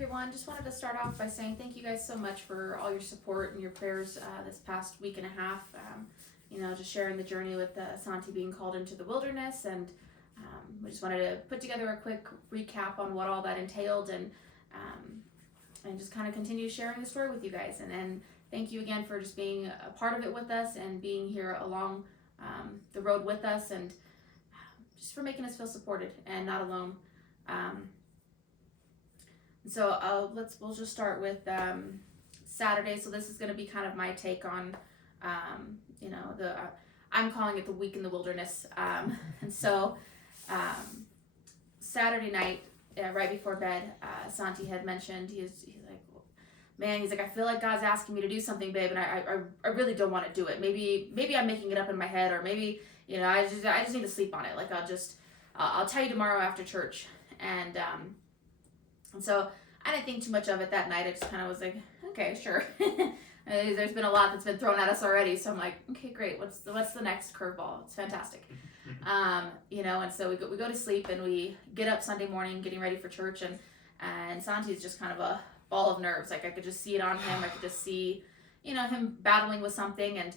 everyone. Just wanted to start off by saying thank you guys so much for all your support and your prayers this past week and a half. Just sharing the journey with Santi being called into the wilderness, and we just wanted to put together a quick recap on what all that entailed, and just kind of continue sharing the story with you guys. And thank you again for just being a part of it with us and being here along the road with us, and just for making us feel supported and not alone. We'll just start with Saturday. So this is going to be kind of my take on, I'm calling it the week in the wilderness. Saturday night, right before bed, Santi had mentioned, he's like, I feel like God's asking me to do something, babe, and I really don't want to do it. Maybe I'm making it up in my head, or maybe, I just need to sleep on it. Like, I'll tell you tomorrow after church. And so I didn't think too much of it that night. I just kind of was like, okay, sure. There's been a lot that's been thrown at us already. So I'm like, okay, great. What's the next curveball? It's fantastic. And so we go to sleep, and we get up Sunday morning getting ready for church, and Santi's just kind of a ball of nerves. Like, I could just see it on him. I could just see, him battling with something. And,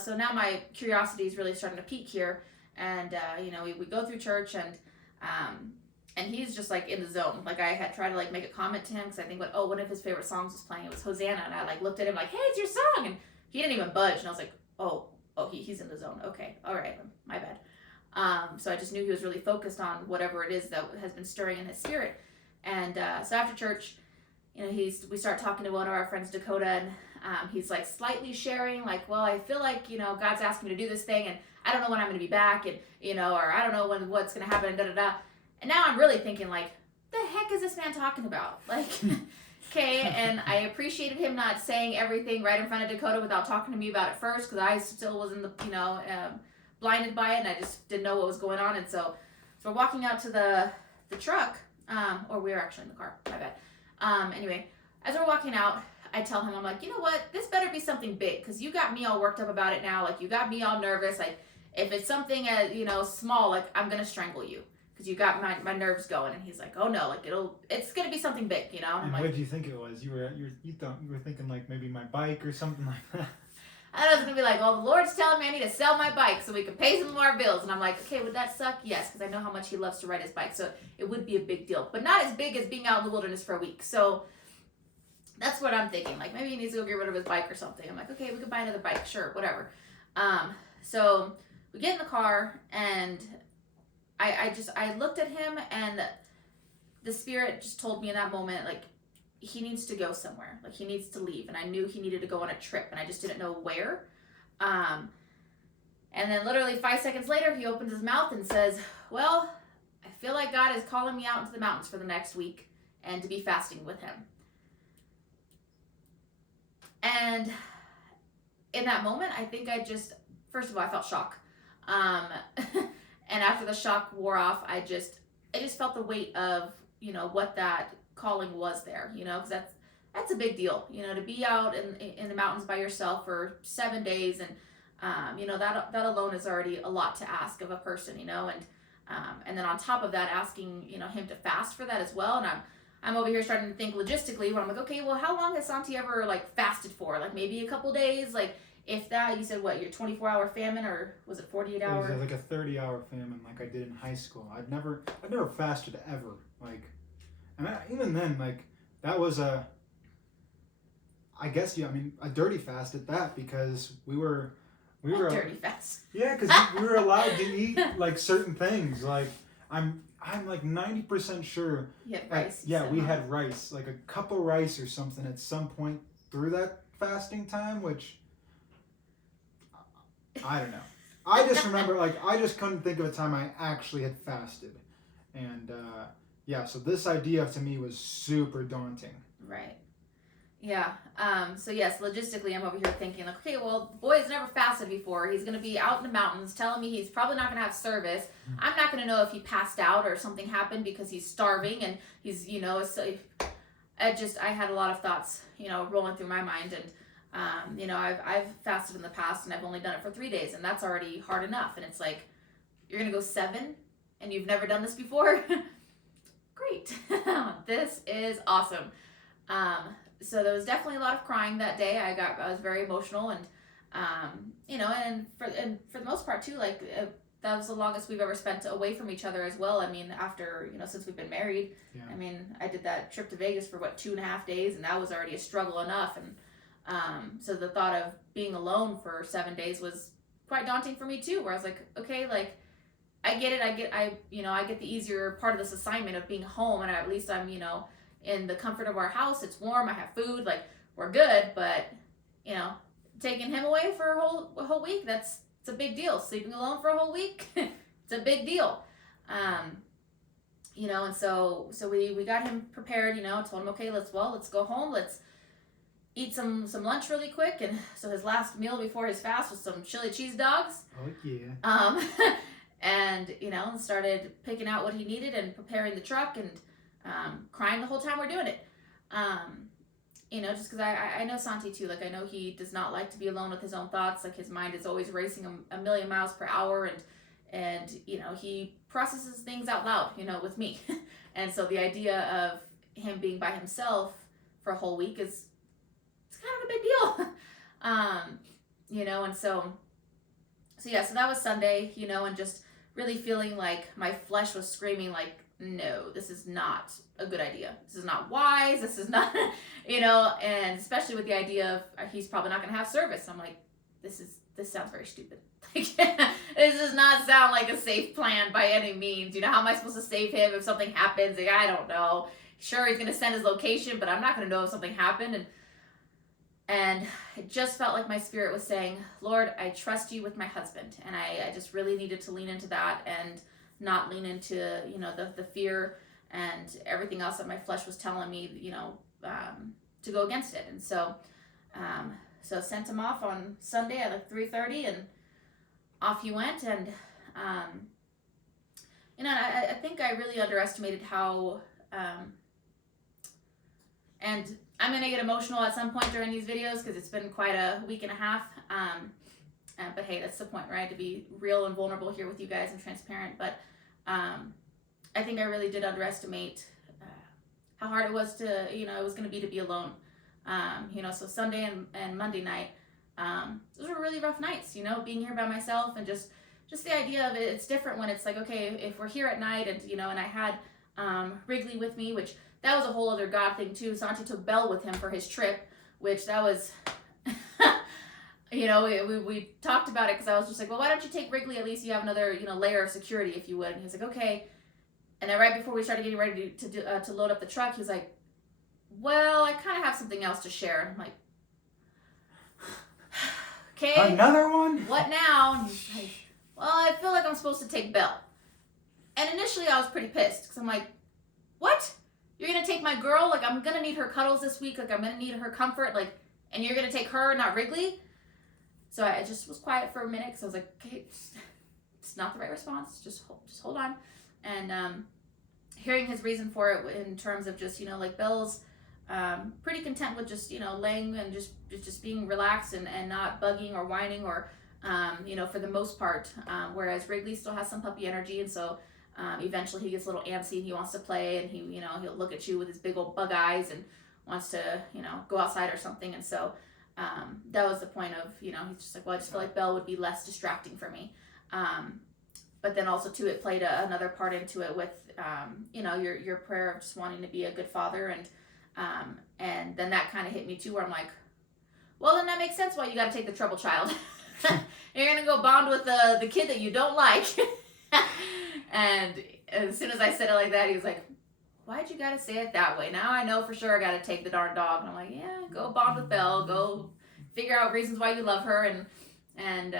so now my curiosity is really starting to peak here. And, we go through church, and he's just like in the zone. Like, I had tried to like make a comment to him because I think one of his favorite songs was playing. It was Hosanna, and I like looked at him like, hey, it's your song, and he didn't even budge. And I was like, he's in the zone. Okay, all right, my bad. So I just knew he was really focused on whatever it is that has been stirring in his spirit. And so after church, we start talking to one of our friends, Dakota, and he's like slightly sharing, like, well, I feel like God's asking me to do this thing, and I don't know when I'm going to be back, and or I don't know what's going to happen, and da da da. And now I'm really thinking, like, the heck is this man talking about? Like, okay, and I appreciated him not saying everything right in front of Dakota without talking to me about it first, because I still was in the, blinded by it, and I just didn't know what was going on. And so we're walking out to the truck, or we were actually in the car, my bad. Anyway, as we're walking out, I tell him, I'm like, you know what, this better be something big, because you got me all worked up about it now. Like, you got me all nervous. Like, if it's something, small, like, I'm going to strangle you, because you got my nerves going. And he's like, oh no, like, it's going to be something big, And And like, what did you think it was? You thought you were thinking like maybe my bike or something like that. I was going to be like, well, the Lord's telling me I need to sell my bike so we can pay some more bills. And I'm like, okay, would that suck? Yes, because I know how much he loves to ride his bike. So it would be a big deal, but not as big as being out in the wilderness for a week. So that's what I'm thinking. Like, maybe he needs to go get rid of his bike or something. I'm like, okay, we could buy another bike. Sure, whatever. So we get in the car, and I looked at him, and the Spirit just told me in that moment, like, he needs to go somewhere. Like, he needs to leave. And I knew he needed to go on a trip, and I just didn't know where. And then literally 5 seconds later, he opens his mouth and says, well, I feel like God is calling me out into the mountains for the next week and to be fasting with him. And in that moment, I think first of all, I felt shock. And after the shock wore off, I just felt the weight of, what that calling was there, because that's a big deal, to be out in the mountains by yourself for 7 days. And, that alone is already a lot to ask of a person, and then on top of that, asking, him to fast for that as well. And I'm over here starting to think logistically, where I'm like, okay, well, how long has Santi ever like fasted for? Like, maybe a couple days, like, if that. You said what, your 24-hour famine, or was it 48 hours? It was like a 30-hour famine, like I did in high school. I've never fasted ever. Like, and even then, like, that was a dirty fast at that, because we were a dirty fast. Yeah, because we were allowed to eat like certain things. Like, I'm like 90% sure. You had rice. We had rice, like a cup of rice or something at some point through that fasting time, which I don't know. I just remember, like, I just couldn't think of a time I actually had fasted. And so this idea to me was super daunting. Right. Yeah. So yes, logistically, I'm over here thinking, like, okay, well, the boy's never fasted before. He's going to be out in the mountains telling me he's probably not going to have service. I'm not going to know if he passed out or something happened because he's starving, and he's, so I had a lot of thoughts, rolling through my mind. And, I've fasted in the past, and I've only done it for 3 days, and that's already hard enough. And it's like, you're going to go 7 and you've never done this before? great. This is awesome. So there was definitely a lot of crying that day. I was very emotional, and and for the most part too, like that was the longest we've ever spent away from each other as well. I mean, after since we've been married, Yeah. I mean, I did that trip to Vegas for 2.5 days, and that was already a struggle enough. And so the thought of being alone for 7 days was quite daunting for me too. Where I was like, okay, like I get it. I get the easier part of this assignment of being home, and at least I'm in the comfort of our house. It's warm. I have food. Like we're good. But taking him away for a whole week, it's a big deal. Sleeping alone for a whole week, it's a big deal. And so we got him prepared. Told him, okay, let's go home. Let's eat some lunch really quick. And so his last meal before his fast was some chili cheese dogs. Oh yeah. And started picking out what he needed and preparing the truck, and crying the whole time we're doing it. Just because I know Santi too. Like I know he does not like to be alone with his own thoughts. Like his mind is always racing a million miles per hour, and he processes things out loud. With me, and so the idea of him being by himself for a whole week it's kind of a big deal. And so that was Sunday. And just really feeling like my flesh was screaming like, no, this is not a good idea. This is not wise. This is not, and especially with the idea of he's probably not going to have service. I'm like, this sounds very stupid. Like, this does not sound like a safe plan by any means. How am I supposed to save him if something happens? Like, I don't know. Sure, he's going to send his location, but I'm not going to know if something happened. And it just felt like my spirit was saying, Lord, I trust you with my husband. And I just really needed to lean into that and not lean into, the fear and everything else that my flesh was telling me, to go against it. And so sent him off on Sunday at like 3:30, and off he went. And, I think I really underestimated how, and I'm going to get emotional at some point during these videos because it's been quite a week and a half. But hey, that's the point, right? To be real and vulnerable here with you guys and transparent. But I think I really did underestimate how hard it was to, it was going to be alone. So Sunday and Monday night, those were really rough nights, being here by myself, and just the idea of it. It's different when it's like, okay, if we're here at night and, and I had Wrigley with me, which that was a whole other God thing too. Santi took Belle with him for his trip, which that was, we talked about it because I was just like, well, why don't you take Wrigley? At least you have another, layer of security, if you would. And he was like, okay. And then right before we started getting ready to load up the truck, he was like, well, I kind of have something else to share. And I'm like, okay. Another one? What now? And he's like, well, I feel like I'm supposed to take Belle. And initially I was pretty pissed because I'm like, what? You're going to take my girl? Like, I'm going to need her cuddles this week. Like, I'm going to need her comfort. Like, and you're going to take her, not Wrigley? So I just was quiet for a minute because I was like, okay, it's not the right response. Just hold on. And hearing his reason for it in terms of just, like Belle's pretty content with just, laying and just being relaxed and not bugging or whining or, for the most part. Whereas Wrigley still has some puppy energy. And so eventually he gets a little antsy and he wants to play, and he'll look at you with his big old bug eyes and wants to, go outside or something. And so that was the point of, he's just like, well, I just feel like Belle would be less distracting for me. But then also too, it played another part into it with, your prayer of just wanting to be a good father. And then that kind of hit me too, where I'm like, well, then that makes sense why you got to take the troubled child. You're going to go bond with the kid that you don't like. And as soon as I said it like that, he was like, why'd you got to say it that way? Now I know for sure I got to take the darn dog. And I'm like, yeah, go bond with Belle. Go figure out reasons why you love her and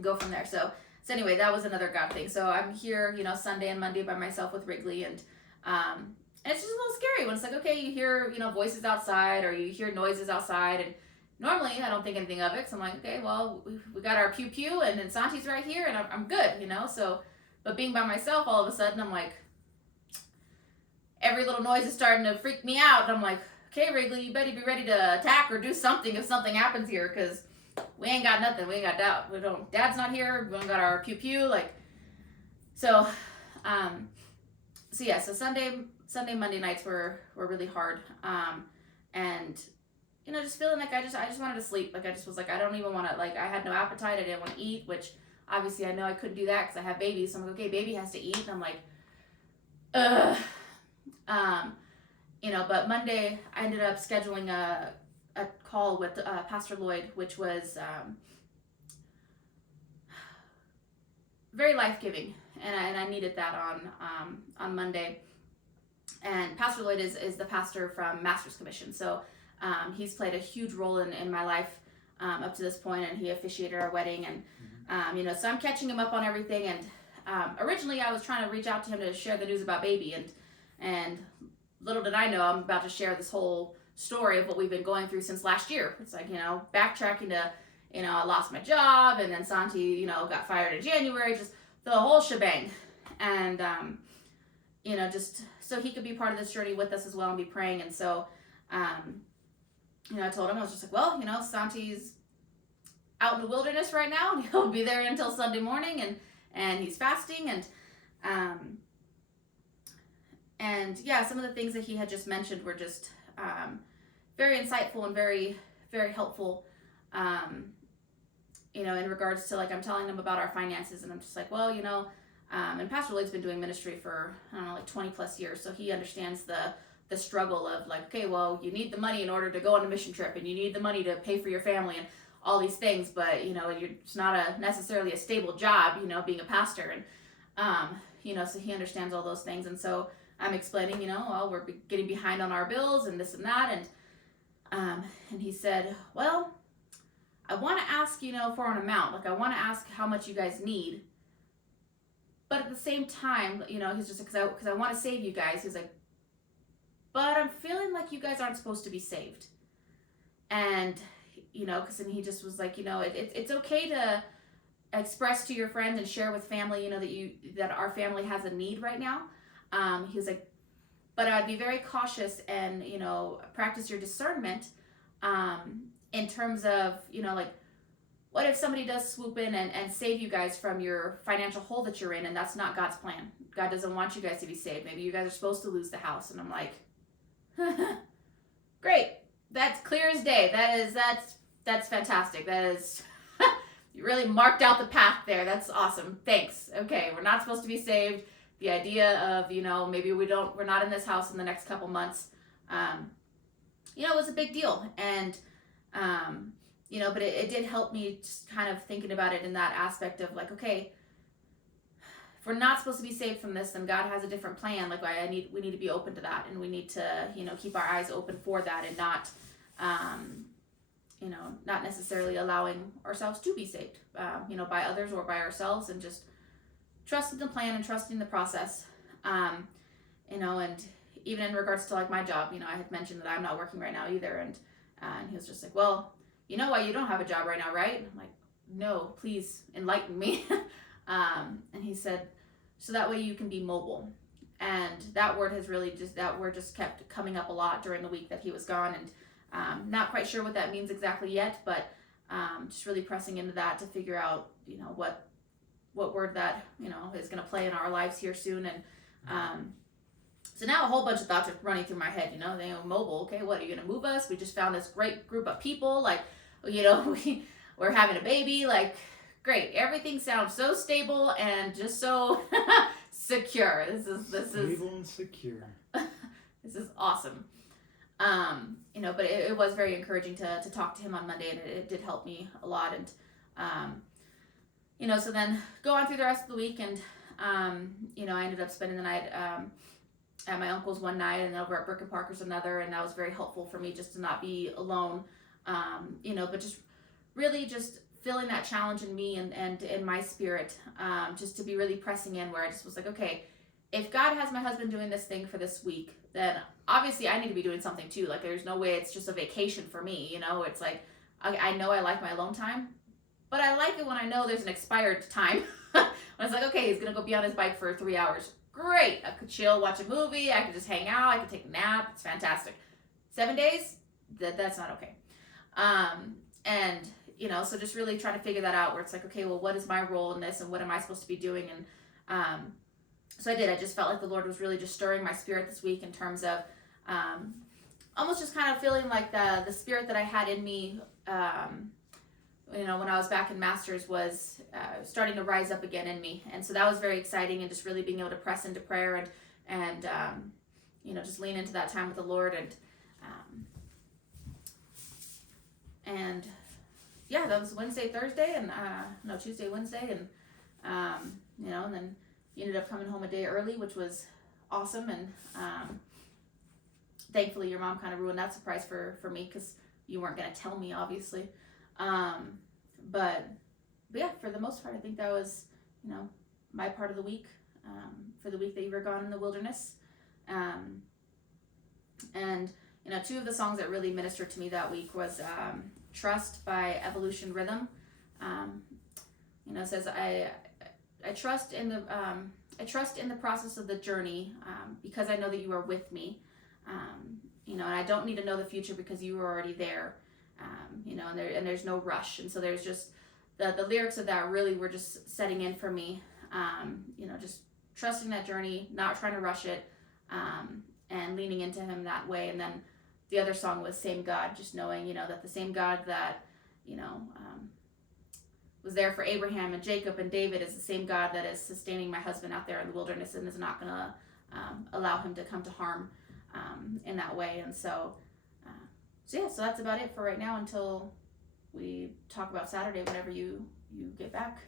go from there. So anyway, that was another God thing. So I'm here, Sunday and Monday by myself with Wrigley, and it's just a little scary when it's like, okay, you hear, voices outside or you hear noises outside, and normally I don't think anything of it. So I'm like, okay, well, we got our pew pew, and then Santi's right here, and I'm good, So, but being by myself, all of a sudden, I'm like, every little noise is starting to freak me out. And I'm like, okay, Wrigley, you better be ready to attack or do something if something happens here, because we ain't got nothing. We ain't got doubt. We don't. Dad's not here. We don't got our pew pew. Like, so so Sunday, Monday nights were really hard. And just feeling like I just wanted to sleep. Like I just was like, I don't even want to, like I had no appetite. I didn't want to eat, which obviously I know I couldn't do that because I have babies. So I'm like, okay, baby has to eat. And I'm like, ugh. But Monday I ended up scheduling a call with Pastor Lloyd, which was very life-giving, and I needed that on Monday. And Pastor Lloyd is the pastor from Master's Commission, so he's played a huge role in my life up to this point, and he officiated our wedding, and so I'm catching him up on everything. And originally I was trying to reach out to him to share the news about baby, and little did I know I'm about to share this whole story of what we've been going through since last year. It's like, backtracking to, I lost my job, and then Santi, got fired in January, just the whole shebang. And, just so he could be part of this journey with us as well and be praying. And so, I told him, I was just like, well, Santi's out in the wilderness right now, and he'll be there until Sunday morning, and he's fasting, and yeah, some of the things that he had just mentioned were just very insightful and very, very helpful, in regards to, like, I'm telling them about our finances, and I'm just like, well, and Pastor Lloyd's been doing ministry for, I don't know, like 20 plus years, so he understands the struggle of, like, okay, well, you need the money in order to go on a mission trip, and you need the money to pay for your family and all these things, but, it's not necessarily a stable job, being a pastor, and, so he understands all those things. And so I'm explaining, well, we're getting behind on our bills and this and that, and he said, well, I want to ask, for an amount, like I want to ask how much you guys need, but at the same time, he's just, because I want to save you guys. He's like, but I'm feeling like you guys aren't supposed to be saved. And, because then he just was like, it's okay to express to your friends and share with family, that our family has a need right now. He was like, but I'd be very cautious and, practice your discernment, in terms of, like, what if somebody does swoop in and save you guys from your financial hole that you're in, and that's not God's plan. God doesn't want you guys to be saved. Maybe you guys are supposed to lose the house. And I'm like, great. That's clear as day. That's fantastic. That is, you really marked out the path there. That's awesome. Thanks. Okay. We're not supposed to be saved. The idea of, maybe we're not in this house in the next couple months, it was a big deal. And, but it did help me just kind of thinking about it in that aspect of, like, okay, if we're not supposed to be saved from this, then God has a different plan. Like, we need to be open to that, and we need to, keep our eyes open for that, and not, not necessarily allowing ourselves to be saved, by others or by ourselves, and just trusting the plan and trusting the process, and even in regards to, like, my job, I had mentioned that I'm not working right now either, and he was just like, well, you know why you don't have a job right now, right? I'm like, no, please enlighten me. And he said, so that way you can be mobile. And that word just kept coming up a lot during the week that he was gone, and not quite sure what that means exactly yet, but just really pressing into that to figure out, what word that, is going to play in our lives here soon. And so now a whole bunch of thoughts are running through my head, they are mobile. Okay, what, are you going to move us? We just found this great group of people, like, we're having a baby, like, great. Everything sounds so stable and just so secure. This is stable and secure. This is awesome. But it was very encouraging to talk to him on Monday, and it did help me a lot. And so then go on through the rest of the week, and I ended up spending the night at my uncle's one night, and over at Brick and Parker's another, and that was very helpful for me just to not be alone, but just really just feeling that challenge in me and in my spirit, just to be really pressing in, where I just was like, okay, if God has my husband doing this thing for this week, then obviously I need to be doing something too. Like, there's no way it's just a vacation for me, it's like, I know I like my alone time, but I like it when I know there's an expired time. I was like, okay, he's gonna go be on his bike for 3 hours. Great. I could chill, watch a movie, I could just hang out, I could take a nap. It's fantastic. 7 days? That's not okay. And, so just really trying to figure that out, where it's like, okay, well, what is my role in this, and what am I supposed to be doing? And, so I did. I just felt like the Lord was really just stirring my spirit this week in terms of almost just kind of feeling like the spirit that I had in me, when I was back in Masters was starting to rise up again in me. And so that was very exciting, and just really being able to press into prayer and just lean into that time with the Lord. And yeah, that was Wednesday, Thursday, and Tuesday, Wednesday, and and then he ended up coming home a day early, which was awesome. And thankfully your mom kind of ruined that surprise for me, because you weren't going to tell me, obviously. But yeah, for the most part, I think that was, my part of the week, for the week that you were gone in the wilderness. And two of the songs that really ministered to me that week was Trust by Evolution Rhythm. It says, I trust in the process of the journey, because I know that you are with me. And I don't need to know the future because you were already there. And there's no rush. And so there's just the lyrics of that really were just setting in for me. Just trusting that journey, not trying to rush it, and leaning into him that way. And then the other song was Same God, just knowing, that the same God that, was there for Abraham and Jacob and David is the same God that is sustaining my husband out there in the wilderness, and is not going to allow him to come to harm in that way. And so that's about it for right now until we talk about Saturday whenever you get back.